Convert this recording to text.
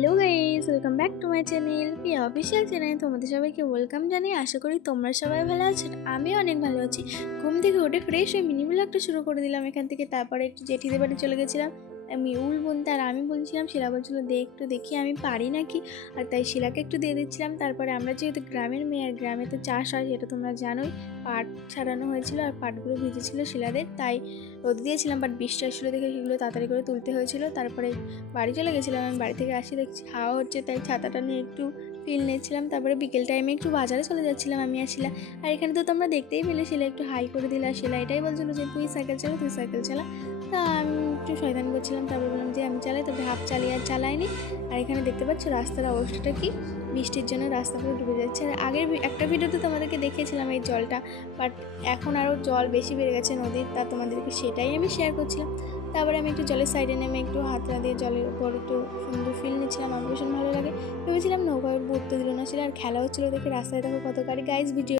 Hello guys, welcome back to my channel Priya official চ্যানেলে তোমাদের সবাইকে ওয়েলকাম জানিয়ে আশা করি তোমরা সবাই ভালো আছো। আমিও অনেক ভালো আছি। ঘুম থেকে উঠে ফ্রেশ হয়ে মিনি ব্লগটা শুরু করে দিলাম এখান থেকে। তারপরে একটু জেঠিদের বাড়ি চলে গেছিলাম। আমি উল বুনতে, আর আমি বলছিলাম, শিলা বলছিল একটু দেখি আমি পারি নাকি, আর তাই শিলাকে একটু দিয়ে দিচ্ছিলাম। তারপরে আমরা যেহেতু গ্রামের মেয়ে, আর গ্রামে তো চাষ হয় সেটা তোমরা জানোই, পাট ছাড়ানো হয়েছিল আর পাটগুলো ভিজেছিল শিলাদের, তাই রোদ দিয়েছিলাম। বাট বৃষ্টি আসলে দেখে সেগুলো তাড়াতাড়ি করে তুলতে হয়েছিল। তারপরে বাড়ি চলে গেছিলাম। আমি বাড়ি থেকে আসি দেখছি হাওয়া হচ্ছে, তাই ছাতাটা নিয়ে একটু ফিল নিচ্ছিলাম। তারপরে বিকেল টাইমে একটু বাজারে চলে যাচ্ছিলাম আমি আর শিলা। আর এখানে তো তোমরা দেখতেই পেলে, শিলা একটু হাই করে দিল, আর শিলা এটাই বলছিল যে তুই সাইকেল চালা। তা আমি একটু শয়তান করছিলাম। তারপরে বললাম যে আমি চালাই, তবে হাফ চালিয়ে আর চালাইনি। আর এখানে দেখতে পাচ্ছ রাস্তার অবস্থাটা কি, বৃষ্টির জন্য রাস্তা পুরো ডুবে যাচ্ছে। আর আগের একটা ভিডিওতে তোমাদেরকে দেখিয়েছিলাম এই জলটা, বাট এখন আরও জল বেশি বেড়ে গেছে নদীর, তা তোমাদেরকে সেটাই আমি শেয়ার করছিলাম। তারপরে আমি একটু জলের সাইডে নেমে একটু হাতটা দিয়ে জলের উপর একটু সুন্দর ফিল নিচ্ছিলাম। আমার ভীষণ ভালো লাগে। ভেবেছিলাম নৌকায় উঠতে দিল না ছিল, আর খেলা হচ্ছিলো দেখে রাস্তায় দেখো কত গাড়ি। Guys video